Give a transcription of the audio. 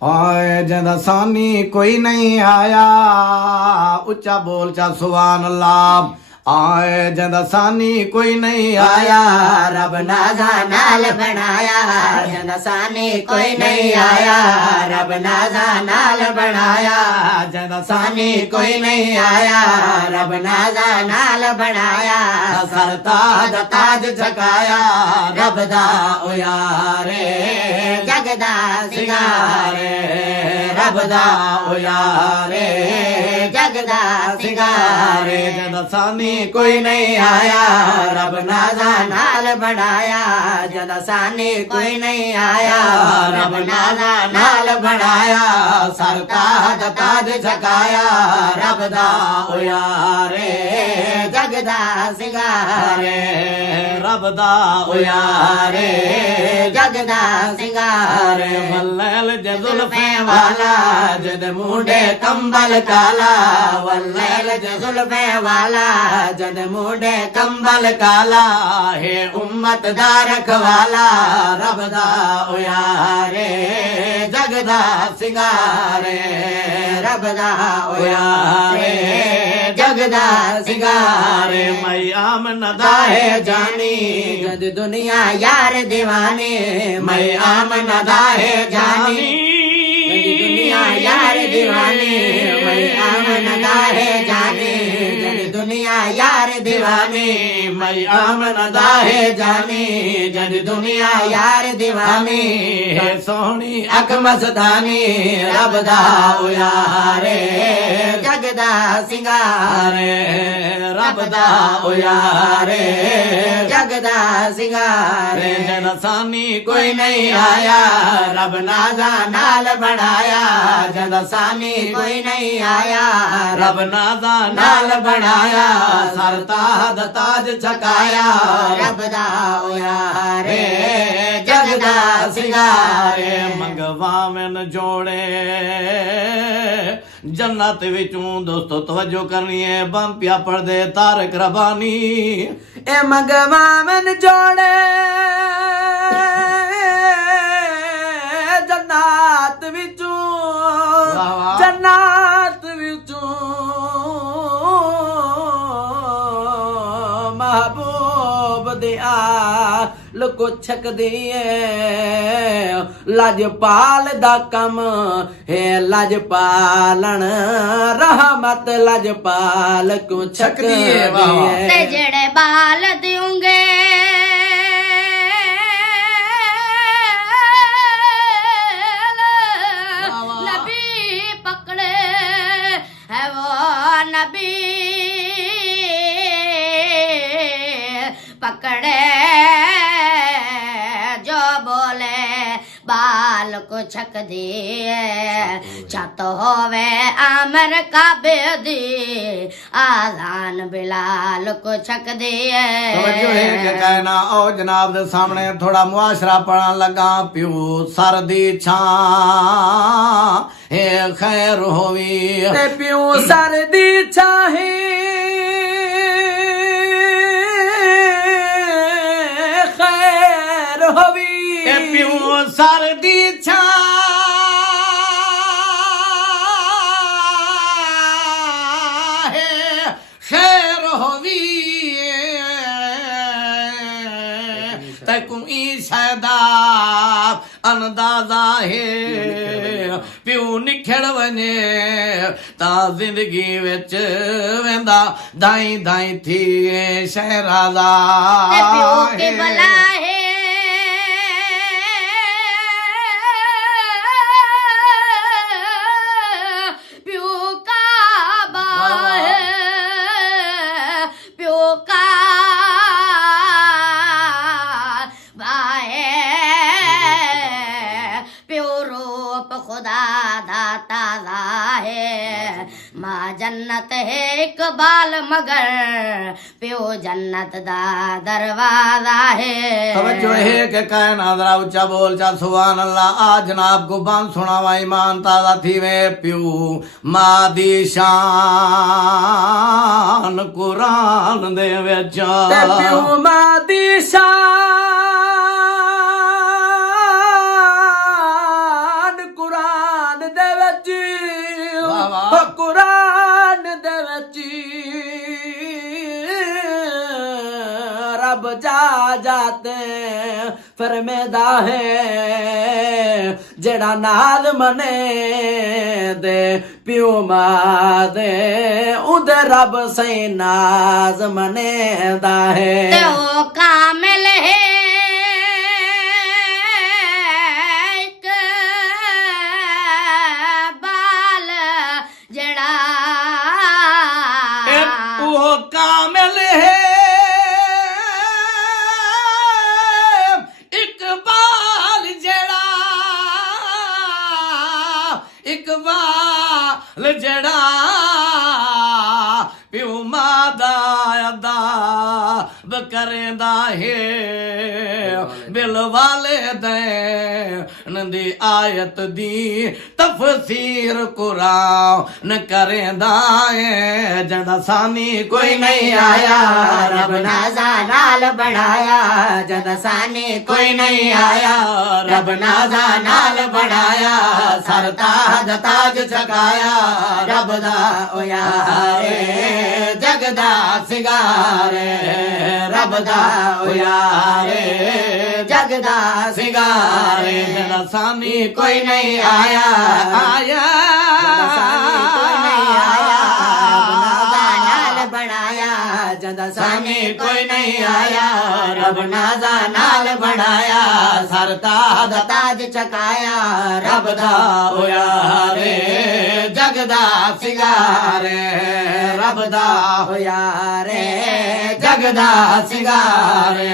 ਆਏ ਜਿੰਦਾ ਸਾਨੀ ਕੋਈ ਨਹੀਂ ਆਇਆ, ਉੱਚਾ ਬੋਲ ਚਾ ਸੁਭਾਨ ਅੱਲਾਹ। ਆਏ ਜਿੰਦਾ ਸਾਨੀ ਕੋਈ ਨਹੀਂ ਆਇਆ, रब नाजा नाल बनाया जिंदा सानी कोई नहीं आया, रब नाजा नाल बनाया जिंदा सानी कोई नहीं आया, रब नाजा नाल बनाया सरताज ताज झकाया रब दा ओ यारे जगदा सिंगारे, रब दा ओ यारे जगदा सिंगारे जिंदा सानी कोई नहीं आया, रब नाजा नाल बनाया जदा सानी कोई नहीं आया, रब नाजा नाल बनाया सरताज ताज झकाया रब दा ओ यारे जगदा सिंगारे, रब दा ओ यारे जगदा सिंगारे। वल्लैल जुल्फे वाला जद मुंडे कंबल काला, वल्लैल जुल्फे वाला जद मुंडे कंबल काला, हे उम्मत दा रखवाला रब दा ओ यारे जगदा सिंगारे, रब दा ओ यारे जगदा सिंगारे। मैं आमना दाहे जानी जद दुनिया यार दीवानी, मैं आमना दाहे जानी जद दुनिया यार दीवानी, मैं आमना दाहे जानी जद दुनिया यार दीवानी, मैं आमना दाहे जानी जद दुनिया यार दीवानी। है सोहनी अख मस्तानी रब दा ओ यारे जगदा सिंगारे, रब दा ओ यारे जगदा सिंगारे। जन सानी कोई नहीं आया, रब नाजा नाल बनाया जन सानी कोई नहीं आया, रब नाजा नाल बनाया सरताज ताज झकाया रब दा ओ यारे जगदा सिंगारे। मंगवा मैन जोड़े जन्नत विचों दोस्तों तवज्जो करनी है, बम पिया पढ़दे तारक रबानी। ए मंगवा मैन जोड़े जन्नत विचों, जन्नत विचों महबूब दिया लुको छक दिए, लजपाल दा कम है लजपालन रहमत लजपाल को छक दिए। ते जेड़े बाल दूंगे नबी पकड़े है वो नबी पकड़े जो बोले बाल को छक दिए, छत होवे आमर काबे दी आजान बिलाल को छक दिए। तवज्जो है कि कहना ओ जनाब दे सामने थोड़ा मुआशरा पढ़न लगा। प्यू सरदी छां हे खैर होवी, प्यू सरदी छां खैर होवी, प्यू सरदी छां खैर होवी, तकू ईशदा अंदाजा है प्यू निखड़ वने ता जिंदगी विच वेंदा दाई दाई थी शहरादा। प्यो के भला है प्यो का बा है, प्यो का बा है, प्यो रूप खुदा दाता है। माँ जन्नत है इकबाल मगर प्यो जन्नत दा दरवाजा है। तवज्जो है कि कहना जरा ऊंचा बोल चा सुभान अल्लाह। आज जनाब को बान सुनावा ईमान ताजा थी वे प्यू माँ दी शान कुरान दे विच, प्यू माँ दी शान कुरान ਦੇ ਵਿੱਚ ਵਾਹ ਵਾਹ। ਕੁਰਾਨ ਦੇ ਵਿੱਚ रब जा जाते फरमेदा है जेड़ा नाल मने दे प्यो मां दे उदे रब से नाज मनेदा है ते ओ कामिल है एक बाल जड़ा वो कामिल है इकबाल जड़ा प्यो मां दा अदाब करेंदा है बिल वाले दैन दी आयत दी तफसीर कुरान करेंदा है जदा सानी कोई नहीं आया रब नाजा नाल बढ़ाया जद सानी कोई नहीं आया रब नाजा नाल बढ़ाया सरताज ताज चकाया रब दा ओ यारे जगदा सिंगारे रब दा ओ यारे जगदा सिंगारे जदा सानी कोई नहीं आया आया जदा सानी कोई नहीं आया रब नाजा नाल बढ़ाया सरताज ताज चकाया रब दा ओ यारे जगदा सिंगारे रब दा ओ यारे जगदा सिंगारे